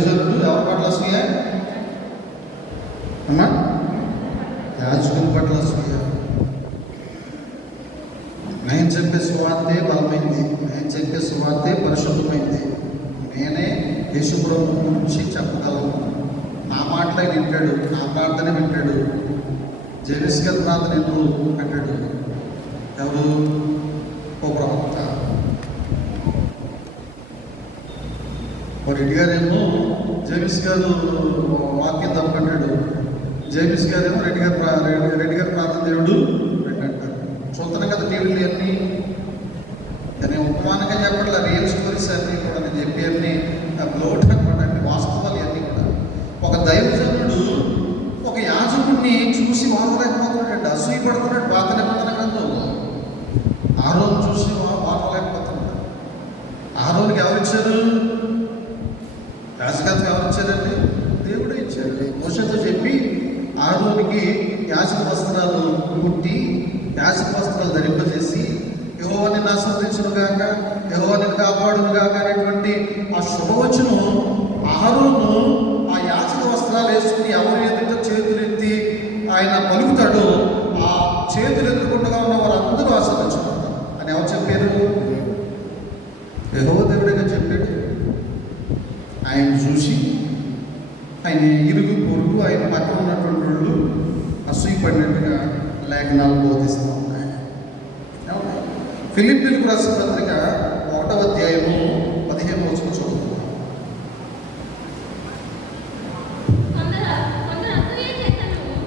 దైవజనుడు ఎవరి పట్ల అసూయ అమ్మా? యాజకుని పట్ల అసూయ. నేను చెప్పే సువార్తే బలమైంది, నేను చెప్పే సువార్తే పరిశుద్ధమైంది, నేనే యేసుప్రభు గురించి చెప్పగలను, నా మాటలే వింటాడు, నా ప్రార్థన వింటాడు, జేమ్స్ ప్రార్థన ఎందుకు అంటాడు. ఎవరు? ఓ ప్రవక్త. రెడ్డి గారేమో జేమ్స్ గారు వాక్యం తప్పంటాడు, జేమ్స్ గారేమో రెడ్డి గారు ప్రార్థన దేవుడు అంటారు. చూస్తున్నాం కదా టీవీలు అన్నీ. దాన్ని ఉపమానంగా చెప్పట్ల, రియల్ స్టోరీస్ అన్నీ కూడా నేను చెప్పి అన్నీ బ్లోట్ అనమాట అండి, వాస్తవాలు అన్నీ కూడా. ఒక దైవజనుడు ఒక యాజకుడిని చూసి వాడలేకపోతున్నాడు, అసూయపడుతున్నాడు. పాత నిబంధన గ్రంథంలో ఆరోను చూసి వాడలేకపోతున్నాడు. ఆరోనుకి ఎవరు ఇచ్చారు? యాజకత్వం ఎవరు ఇచ్చారండి? దేవుడే ఇచ్చాడు. మోషేతో చెప్పి ఆరోనుకి యాజక వస్త్రాలు కుట్టి యాజక వస్త్రాలు ధరింపజేసి యెహోవాని ఆశీర్వదించును గాక, యెహోవాని కాపాడును గాక అనేటువంటి ఆ శుభవచనం ఆరోను ఆ యాజక వస్త్రాలు వేసుకుని ఎవరి ఎదుట చేతులెత్తి ఆయన పలుకుతాడో ఆ చేతులు ఎదుర్కొండగా ఉన్న వారందరూ ఆశీర్వదించుకుంటారు అని ఎవరు చెప్పారు? యెహోవా దేవుడిగా చెప్పాడు. ఆయన చూసి ఆయన ఇరుగు పొరుగు ఆయన పక్కన ఉన్నటువంటి వాళ్ళు అసూయపడినట్టుగా లేఖనాలు బోధిస్తూ ఉన్నాయి. ఫిలిప్పీలకు రాసిన పత్రిక 1వ అధ్యాయము 15వ వచనం చదువుతున్నాం.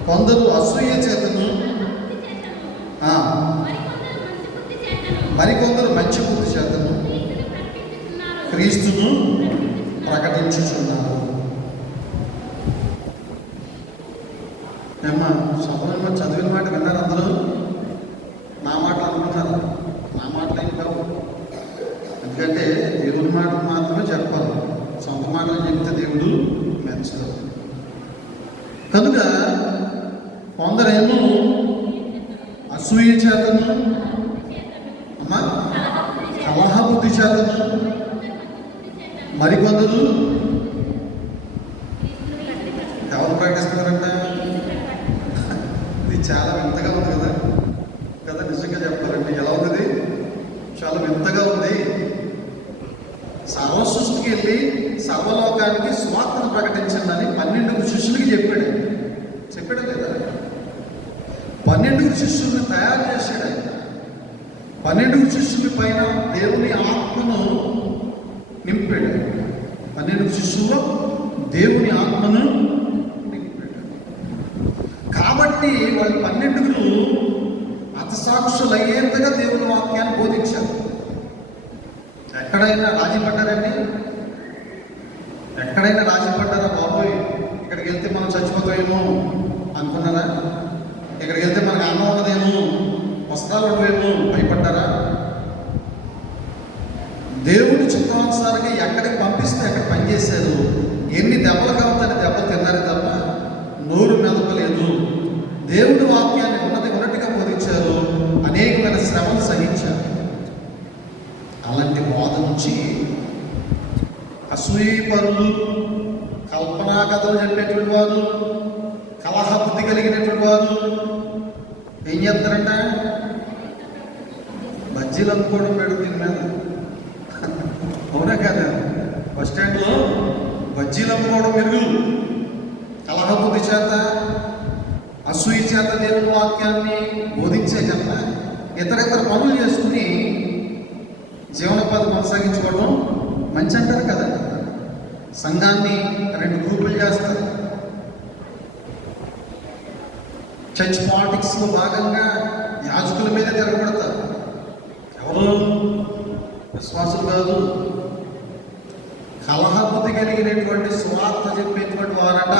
కొందరు అసూయ చేతను, మరికొందరు మంచి బుద్ధి చేతను క్రీస్తును ప్రకటించుచున్నారు. ఏమ్మా సభలో చదివిన మాట విన్నారు అందరూ? నా మాటలు అనుకుంటారు, నా మాటలు ఏం కావు. ఎందుకంటే దేవుని మాటలు మాత్రమే చెప్పాలి, సొంత మాటలు చెప్తే దేవుడు మెచ్చదు. కనుక కొందరేమో అసూయ చేతను, అమ్మా కలహ బుద్ధి చేతను, మరికొందరు ఎవరు ప్రకటిస్తున్నారంట? ఇది చాలా వింతగా ఉంది కదా కదా నిజంగా చెప్పాలంటే ఎలా ఉంది? చాలా వింతగా ఉంది. సర్వ సృష్టికి వెళ్ళి సర్వలోకానికి స్వార్థను ప్రకటించిందని 12 శిష్యులకి చెప్పాడు లేదా? 12 శిష్యుల్ని తయారు చేశాడు ఆయన. 12 శిష్యుల పైన దేవుని ఆత్మను నింపాడు. 12 శిష్యుల్లో దేవుని ఆత్మను నింపాడు. కాబట్టి వాళ్ళు 12 హతసాక్షులు అయ్యేంతగా దేవుని వాక్యాన్ని బోధించారు. ఎక్కడైనా రాజీ పడ్డారండి? ఎక్కడైనా రాజీ పడ్డారా? బాబోయ్ ఇక్కడికి వెళ్తే మనం చచ్చిపోతామేమో అనుకున్నారా? ఇక్కడికి వెళ్తే మనకు అన్నం ఉన్నదేమో, వస్త్రాలు ఉండవేమో భయపడ్డారా? దేవుని చిత్తానుసారంగా ఎక్కడికి పంపిస్తే అక్కడ పనిచేశారు. ఎన్ని దెబ్బలు కావుతాని దెబ్బలు తిన్నారే తప్ప నోరు మెదపలేదు. దేవుడి వాక్యాన్ని ఉన్నట్టుగా బోధించారు. అనేకమైన శ్రమలు సహించారు. అలాంటి బోధ నుంచి అసూయపరులు, కల్పనా కథలు చెప్పేటువంటి వారు, కలహ బుద్ధి కలిగినటువంటి వారు ఏం చేస్తారంట? బజ్జీలు అనుకోవడం పెడు దీని మీద. అవునా కాదా? బస్ స్టాండ్లో బజ్జీలు అమ్ముకోవడం మెరుగు. కలహ బుద్ధి చేత, అసూయ చేత దేవుని వాక్యాన్ని బోధించే కన్నా ఇతర పనులు చేసుకుని జీవనోపాధి కొనసాగించుకోవడం మంచి అంటారు కదా. సంఘాన్ని 2 గ్రూపులు చేస్తారు. చర్చ్ పాలిటిక్స్లో భాగంగా యాజకుల మీద తిరగబడతారు. ఎవరు? విశ్వాసులు కాదు. కలహ బుద్ధి కలిగినటువంటి సువార్త చెప్పేటువంటి వారట,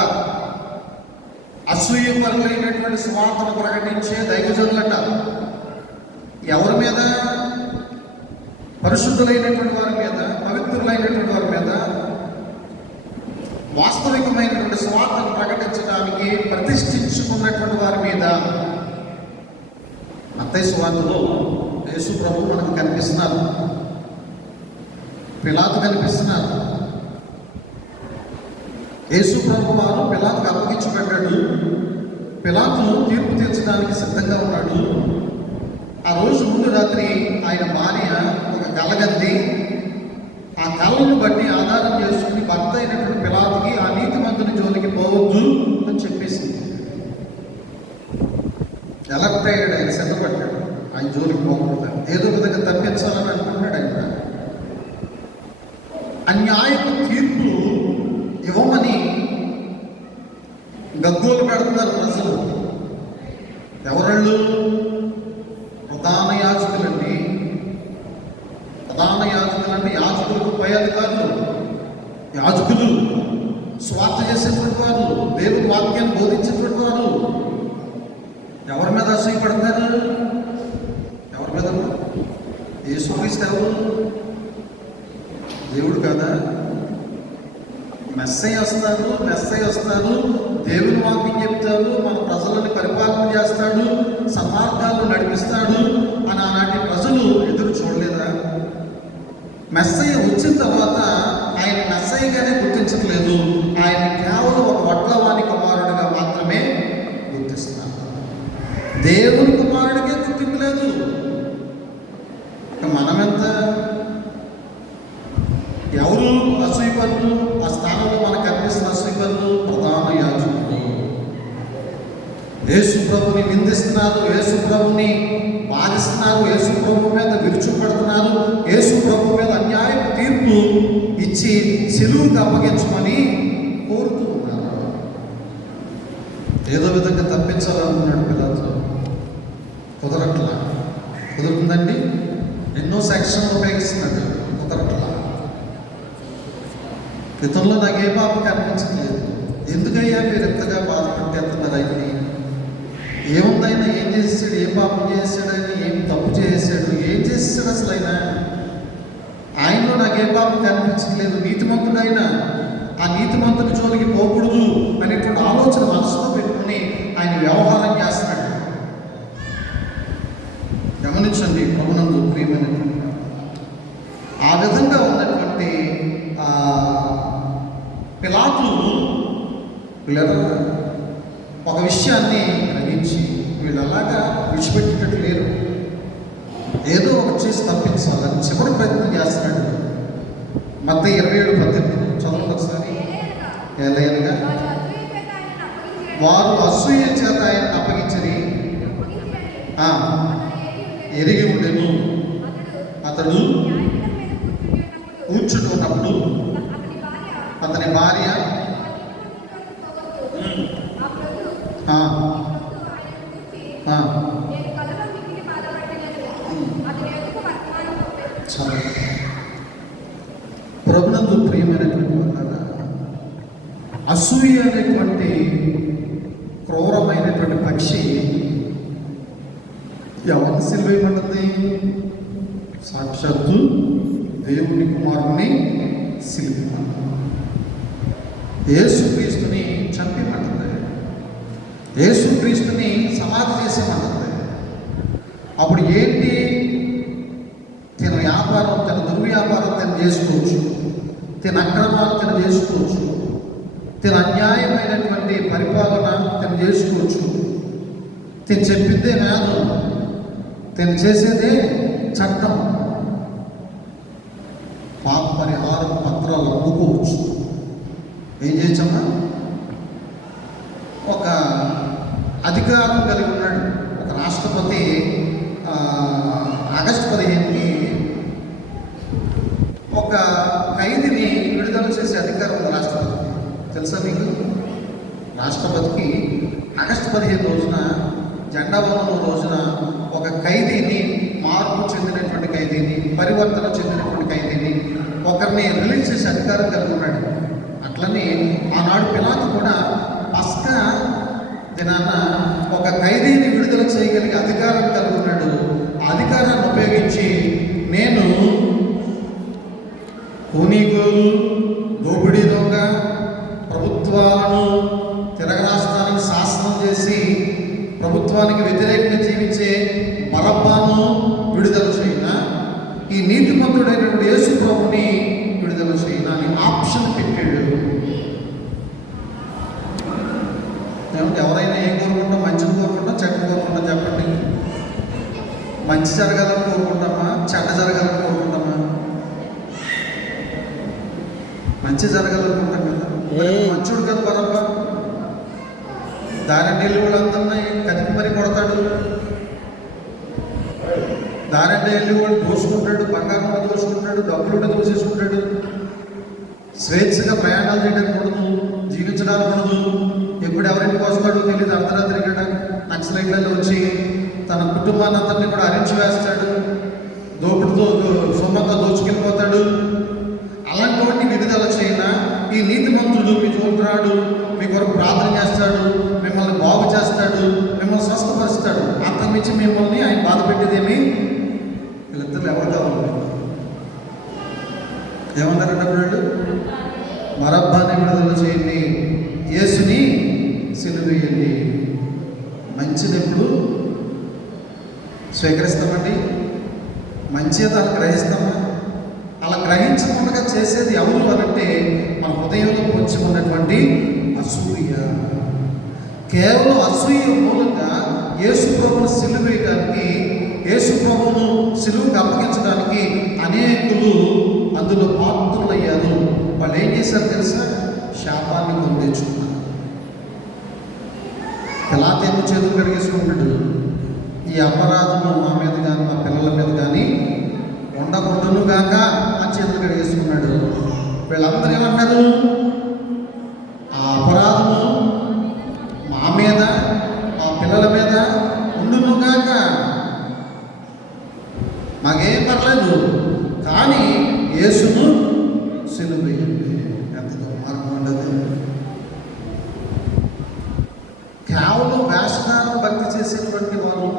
అసూయ పరులైనటువంటి సువార్తను ప్రకటించే దైవజనులట. ఎవరి మీద? పరిశుద్ధులైనటువంటి వారి మీద, పవిత్రులైనటువంటి వారి మీద, వాస్తవికమైనటువంటి సువార్తను ప్రకటించడానికి ప్రతిష్ఠించుకున్నటువంటి వారి మీద. మత్తయి సువార్తలో యేసు ప్రభు మనకు కనిపిస్తున్నారు, పిలాతు కనిపిస్తున్నారు. యేసు ప్రభు వారు పిలాతుకు అప్పగించబడ్డాడు. పిలాతు తీర్పు తీర్చడానికి సిద్ధంగా ఉన్నాడు. ఆ రోజు ముందు రాత్రి ఆయన భార్య ఒక కలగంది. ఆ కళ్ళను బట్టి ఆధారం చేసుకుని భర్త అయినటువంటి పిలాతుకి ఆ నీతిమంతుని జోలికి పోవద్దు అని చెప్పేసింది. ఎలక్ట్ అయ్యాడు, ఆయన సిద్ధపడ్డాడు. ఆయన జోలికి పోకూడదు, ఏదో విధంగా తప్పించాలని అనుకున్నాడు. ఆయన అన్యాయపు తీర్పు ఇవ్వమని గగ్గోలు పెడుతున్నారు ప్రజలు. ఎవరళ్ళు? ప్రధాన యాజకులండి. యాజకులకు పై అధికారులు, యాజకులు, స్వార్థ చేసేటువంటి వారు, దేవుని వాక్యాన్ని బోధించేటువంటి వారు. ఎవరి మీద అసూయపడతారు? ఎవరి మీద? యేసుక్రీస్తు ఎవరు? దేవుడు కాదా? మెస్సయ్య వస్తాడు, దేవుని వాక్యం చెప్తాడు, మన ప్రజలను పరిపాలన చేస్తాడు, సమార్గాలు నడిపిస్తాడు అని ఆనాటి ప్రజలు ఎదురు చూడలేదా? మెస్సయ్య వచ్చిన తర్వాత ఆయన మెస్సయ్యగానే గుర్తించట్లేదు, ఆయన కేవలం ఒక వడ్లవాణి కుమారుడిగా మాత్రమే గుర్తిస్తున్నారు. దేవుని కుమారుడికే గుర్తింపు లేదు. మనమెంత? ఎవరు అసూయపరులు? ఆ స్థానంలో మనకు కనిపిస్తున్న అసూయపరులు ప్రధాన యాజకులు. యేసు ప్రభుని నిందిస్తున్నారు, యేసు ప్రభుని బాధిస్తున్నారు, యేసు ప్రభు మీద విరుచుపడుతున్నారు, యేసు ప్రభు మీద అన్యాయపు తీర్పు ఇచ్చి సిలువుకు అప్పగించమని కోరుతూ ఉన్నారు. ఏదో విధంగా తప్పించాలనుకున్నాడు పిలాతు. కుదురుతుందండి. ఎన్నో సెక్షన్లు ఉపయోగిస్తున్నాడు, కుదరట్లా. క్రితంలో నాకు ఏ పాపం కనిపించట్లేదు, ఎందుకయ్యా మీరు ఎంతగా బాధపట్టేస్తున్నారు? ఆయన్ని ఏముందైనా, ఏం చేసాడు, ఏ పాపం చేసాడు, ఆయన ఏం తప్పు చేసాడు, ఏం చేసాడు అసలు ఆయనలో నాకు ఏ పాపం కనిపించట్లేదు. నీతిమంతుడైన ఆ నీతిమంతుని జోలికి పోకూడదు అనేటువంటి ఆలోచన మనసులో పెట్టుకుని ఆయన వ్యవహారం చేస్తున్నాడు. గమనించండి ప్రభునందు ప్రియమైనటువంటి, ఆ విధంగా ఉన్నటువంటి పిలాతు ఒక విషయాన్ని గ్రహించి వీళ్ళు అలాగా విడిచిపెట్టేటట్టు లేరు, ఏదో ఒకటి చేసి తప్పించాలని చివరి ప్రయత్నం చేస్తున్నాడు. మత్తయి 27:18 చదవండి ఒకసారి. ఏలయనగా వారు అసూయ చేత ఆయన అప్పగించని ఎరిగి ఉండెను. అతడు కూర్చుంటున్నప్పుడు అతని భార్య ప్రభునందు ప్రియమైనటువంటి వాళ్ళ, అసూయ అనేటువంటి క్రూరమైనటువంటి పక్షి ఎవరిని సిలువేయమంటుంది? సాక్షాత్తు దేవుని కుమారుని సిలువేయమంటుంది. యేసుక్రీస్తుని చంపేమంటుంది, యేసుక్రీస్తుని సమాధి చేసేమంటుంది. అప్పుడు ఏంటి? తన వ్యాపారం, తన దుర్వ్యాపారం తను చేసుకోవచ్చు, తన అక్రమాలు తను చేసుకోవచ్చు, తన అన్యాయమైనటువంటి పరిపాలన తను చేసుకోవచ్చు, తను చెప్పిందే వేదం, తను చేసేదే చట్టం, పాప పరిహారం పత్రాలు అమ్ముకోవచ్చు. ఏం చేయొచ్చమ్మా? ఒక అధికారం కలిగి ఉన్నాడు ఒక రాష్ట్రపతి. ఆగస్టు 15కి ఒక ఖైదీని విడుదల చేసే అధికారం ఉంది రాష్ట్రపతికి. తెలుసా మీకు? రాష్ట్రపతికి ఆగస్టు 15 రోజున, జెండా వందనం రోజున ఒక ఖైదీని, మార్పు చెందినటువంటి ఖైదీని, పరివర్తన చెందినటువంటి ఖైదీని ఒకరిని రిలీజ్ చేసే అధికారం కలిగి ఉన్నాడు. అట్లనే ఆనాడు పిలాతు కూడా పస్కా దినాన ఒక ఖైదీని విడుదల చేయగలిగే అధికారం కలిగి ఉన్నాడు. ఆ అధికారాన్ని ఉపయోగించి నేను కూనీగోలు, దోపిడీ దొంగ, ప్రభుత్వాలను తిరగరాష్ట్రానికి శాసనం చేసి ప్రభుత్వానికి వ్యతిరేకంగా జీవించే బరబ్బాను విడుదల చేయనా, ఈ నీతిమంతుడైనటువంటి యేసు ప్రభుని విడుదల చేయనా అని ఆప్షన్ పెట్టాడు. జరగాలని కోరుకుంటామా, చెడ్డ జరగాలని కోరుకుంటామా? మంచి జరగాలనుకుంటాం కదా. మంచుడు కదా బరబ్బా. దారి నీళ్ళు వాళ్ళందరినీ కదిపి మరి కొడతాడు. దారంటే వెళ్ళి వాడు దోసుకుంటాడు, బంగారం కూడా దోసుకుంటాడు, డబ్బులు కూడా దోసేసుకుంటాడు. స్వేచ్ఛగా ప్రయాణాలు చేయడానికి ఉండదు, జీవించడానికి ఉండదు. ఎప్పుడు ఎవరింటికి వస్తాడో తెలియదు. అర్ధరాత్రి గడ నక్సలైట్లలో వచ్చి తన కుటుంబాన్ని అందరినీ కూడా అరించి వేస్తాడు, దోపుడుతో సొమ్మంతా దోచుకెళ్ళిపోతాడు. అలాంటి విడుదల చేయన ఈ నీతిమంతుడు మీ జోకురాడు, మీ కొరకు ప్రార్థన చేస్తాడు, మిమ్మల్ని బాగు చేస్తాడు, మిమ్మల్ని స్వస్థపరుస్తాడు. అంతకుమించి మిమ్మల్ని ఆయన బాధ పెట్టేదేమి. వీళ్ళిద్దరు ఎవరు కావాలి? ఏమన్నారంటే వాళ్ళు బరబ్బాని విడుదల చేయండి, యేసుని సిలువ వేయండి. మంచిది ఎప్పుడు స్వీకరిస్తామండి? మంచిది అలా గ్రహిస్తామా? అలా గ్రహించకుండా చేసేది ఎవరు అనంటే మన హృదయంలో పొంచి ఉన్నటువంటి అసూయ. కేవలం అసూయ మూలంగా యేసు ప్రభువును సిలువ వేయడానికి, యేసు ప్రభువును సిలువకు అప్పగించడానికి అనేకులు అందులో పాత్రులయ్యారు. వాళ్ళు ఏం చేశారు తెలుసా? శాపాన్ని కొని తెచ్చుకున్నారు. పిలాతేమో చేతులు కడిగేసుకుంటాడు, ఈ అపరాధము మా మీద కానీ మా పిల్లల మీద కానీ ఉండకూడదును గాక ఆ చేతులు కడిగేసుకున్నాడు. వీళ్ళందరూ ఏమన్నారు? ఆ అపరాధము మా మీద మా పిల్లల మీద ఉండును గాక, మాకేం పర్లేదు, కానీ యేసును సిలువ వేయండి. ఎంత దుర్మార్గం ఉండదు. కేవలం వేషధారణ భక్తి చేసేటువంటి వారు,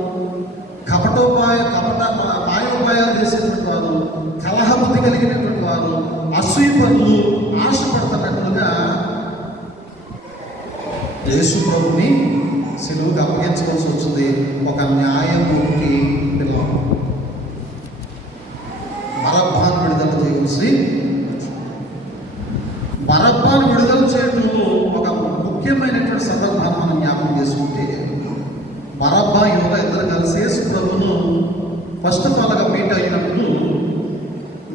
మాయోపాయాలు చేసేటువంటి వారు, కలహబుద్ధి కలిగినటువంటి వారు, అసూయ పనులు ఆశపడుతున్నట్లుగా యేసు ప్రభుని సిలువకు అప్పగించవలసి వచ్చింది. ఒక న్యాయమూర్తి పిల్లలు బరబ్బాను విడుదల చేయవలసి. బరబ్బాను విడుదల చేయడంలో ఒక ముఖ్యమైనటువంటి సందర్భాన్ని మనం జ్ఞాపకం చేసుకుంటే, బరబ్బా యోధ ఇద్దరు కలిసి యేసు ప్రభును ఫస్ట్ ఆఫ్ ఆల్గా మీట్ అయినప్పుడు,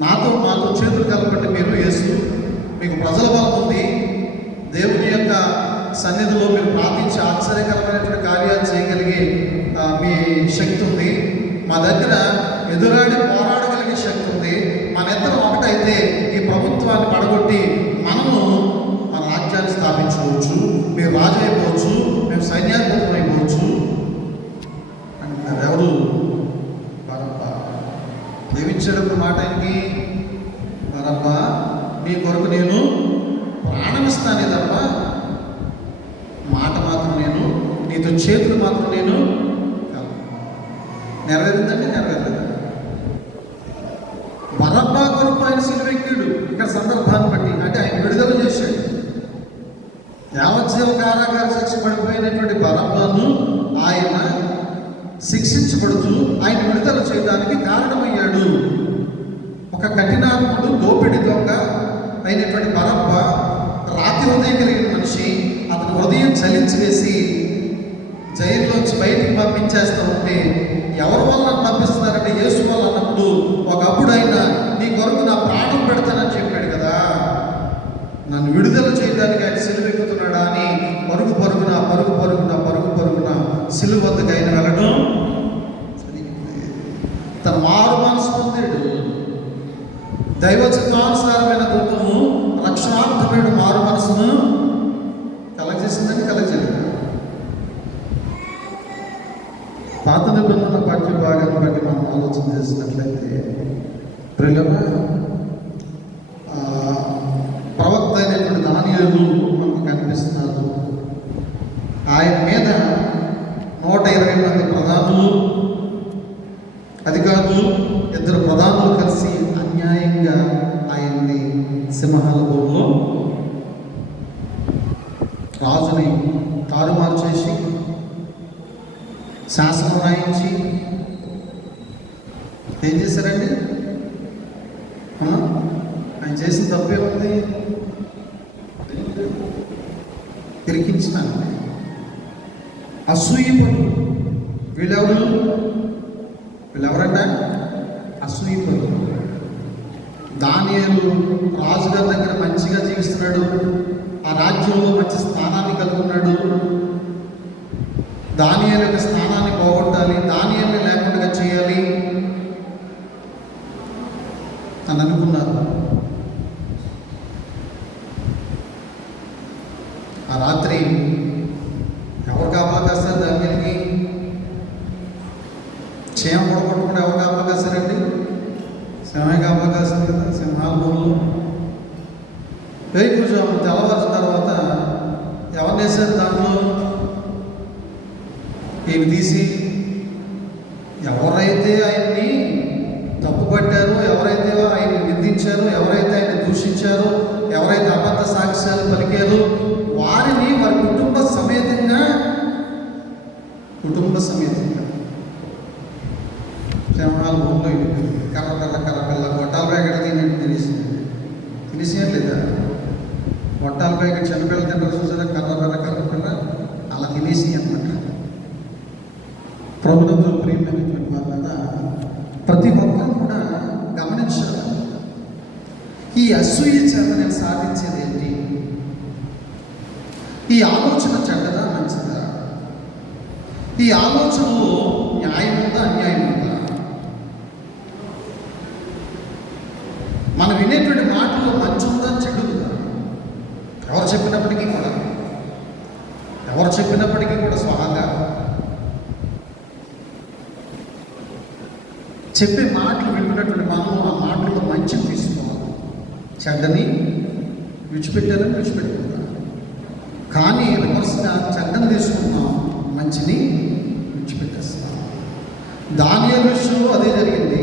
మాతో చేతులు కలపండి మీరు, యేసు మీకు ప్రజల బలం ఉంది, దేవుని యొక్క సన్నిధిలో మీరు ప్రార్థించి ఆశ్చర్యకరమైనటువంటి కార్యాలు చేయగలిగే మీ శక్తి ఉంది, మా దగ్గర ఎదురాడి పోరాడగలిగే శక్తి ఉంది, మన ఇద్దరం ఒకటైతే ఈ ప్రభుత్వాన్ని పడగొట్టి మనము మన రాజ్యాన్ని స్థాపించుకోవచ్చు, మీరు రాజు అయిపోవచ్చు, మేము సైన్యాధిపతులు అయిపోవచ్చు అంటారు. ఎవరు? బరబ్బా. దేవించేటప్పుడు మాట ఆయనకి, బరబ్బా మీ కొరకు నేను ప్రాణమిస్తానే తప్ప మాట మాత్రం నేను, నీతో చేతులు మాత్రం నేను నెరవేరిందండి, నెరవేరలేదు. బరబ్బా కొరకు ఆయన సిలువెక్కాడు. ఇక్కడ సందర్భాన్ని బట్టి అంటే ఆయన విడుదల చేశాడు. యావజ్జీవ కారాగార శిక్ష పడిపోయినటువంటి బరబ్బాను ఆయన శిక్షించబడుతూ ఆయన విడుదల చేయడానికి కారణమయ్యాడు. ఒక కఠినాత్ముడు, దోపిడి దొంగ అయినటువంటి బరబ్బా రాతి హృదయం కలిగిన మనిషి. అతని హృదయం చలించి వేసి జైల్లోంచి బయటికి పంపించేస్తూ ఉంటే, ఎవరి వల్ల పంపిస్తున్నారంటే యేసు వల్ల అన్నప్పుడు, ఒకప్పుడు ఆయన నీ కొరకు నా ప్రాణం పెడతానని చెప్పాడు కదా, నన్ను విడుదల చేయడానికి ఆయన సిలువెక్కుతున్నాడా అని పరుగు పరుగున సిలువ వద్దకు ఆయన వెళ్ళడం. తన మారు మనసు పొందాడు. దైవ చిత్తానుసారమైన దుఃఖము రక్షణార్థమైన మారు మనసును కలగజేసిందని కలగజేయలేదు. పాత నిబంధన పాఠ్య భాగాన్ని బట్టి మనం ఆలోచన చేసినట్లయితే, ప్రియులారా, ప్రవక్త అయినటువంటి దానియేలు మనకు కనిపిస్తున్నారు. ఆయన మీద 120 మంది ప్రధానులు, అది కాదు 2 ప్రధానులు కలిసి అన్యాయంగా ఆయన్ని సింహాల బోన్లో రాజుని తారుమారు చేసి శాసనం రాయించి ఏం చేశారండి? ఆయన చేసిన తప్పే ఉంది, ఇరికించినాను. అసూయపడు వీళ్ళెవరు? వీళ్ళెవరంట? అసూయపరులు. దానియేలు రాజుగారి దగ్గర మంచిగా జీవిస్తున్నాడు, ఆ రాజ్యంలో మంచి స్థానాన్ని కలుగుతున్నాడు. దానియేలు యొక్క స్థానాన్ని పోగొట్టాలి, దానియేలుని లేకుండా చేయాలి అని అనుకున్నారు. ఆ రాత్రి ఎవరు కాపలా కాస్తారు? దానియేలుకి క్షేమం పడగొట్టకుండా ఎవరు కాపలా కాస్తారండి? సింహమే కాపలా కాస్తుంది కదా, సింహాల బోన్లు. వేకుజాము తెల్లవారిన తర్వాత ఎవరిని వేశారు దాంట్లో? ఏమి తీసి ఎవరైతే ఆయన్ని తప్పుపట్టారో, ఎవరైతే ఆయన్ని నిందించారో, ఎవరైతే ఆయన దూషించారో, ఎవరైతే అబద్ధ సాక్ష్యాలు పలికారో వారిని వారి కుటుంబ సమేతంగా సింహాల బోన్లో కర్రపిల్ల గొట్టాల ప్యాకెట్ తినేసి లేదా? గొట్టాల ప్యాకెట్ చిన్నపిల్లలు తింటారు చూసారా, కర్రపిల్ల అలా తినేసి అన్నమాట. ప్రభుత్వం ప్రియమైనటువంటి వాళ్ళ ప్రతి ఒక్కరు కూడా గమనించాలి. ఈ అసూయ చేత నేను సాధించేది ఏంటి? ఈ ఆలోచన చెడ్డదా మంచిదా? ఈ ఆలోచనలో న్యాయం ఉందా అన్యాయం ఉందా? మనం వినేటువంటి మాటల్లో మంచి ఉందా చెడు ఉందా? ఎవరు చెప్పినప్పటికీ కూడా స్వహంగా చెప్పే మాటలు వింటున్నటువంటి మనం ఆ మాటల్లో మంచిని తీసుకోవాలి, చెడ్డని విడిచిపెట్టుకుంటాం. కానీ రివర్స్గా చెడ్డని తీసుకుంటున్నాం, మంచిని విడిచిపెట్టేస్తున్నాం. దానియేలు విషయంలో అదే జరిగింది.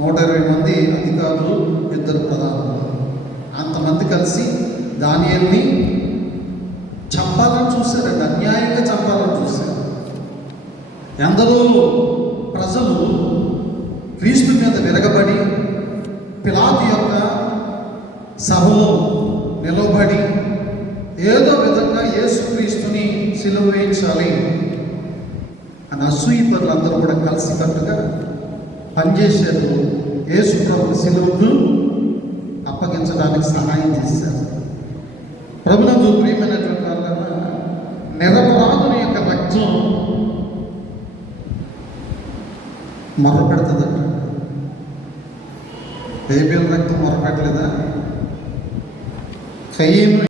120 మంది అధికారులు, 2 ప్రధానులు, అంతమంది కలిసి దానియేలుని చంపాలని చూశారండి, అన్యాయంగా చంపాలని చూశారు. ఎందరో ప్రజలు క్రీస్తు మీద విరగబడి పిలాతు యొక్క సభలో నిలబడి ఏదో విధంగా యేసుక్రీస్తుని సిలువ వేయించాలి అని అసూయపరులు అందరూ కూడా కలిసికట్టుగా పనిచేశారు. యేసు ప్రభుని సిలువను అప్పగించడానికి సహాయం చేశారు. ప్రభునందు ప్రియమైనటువంటి వాళ్ళ నిరపరాధుని యొక్క రక్తం మొర్రపెడుతుందంట. బేబీల రక్తం మొర్రపెట్టలేదా? కయ్యను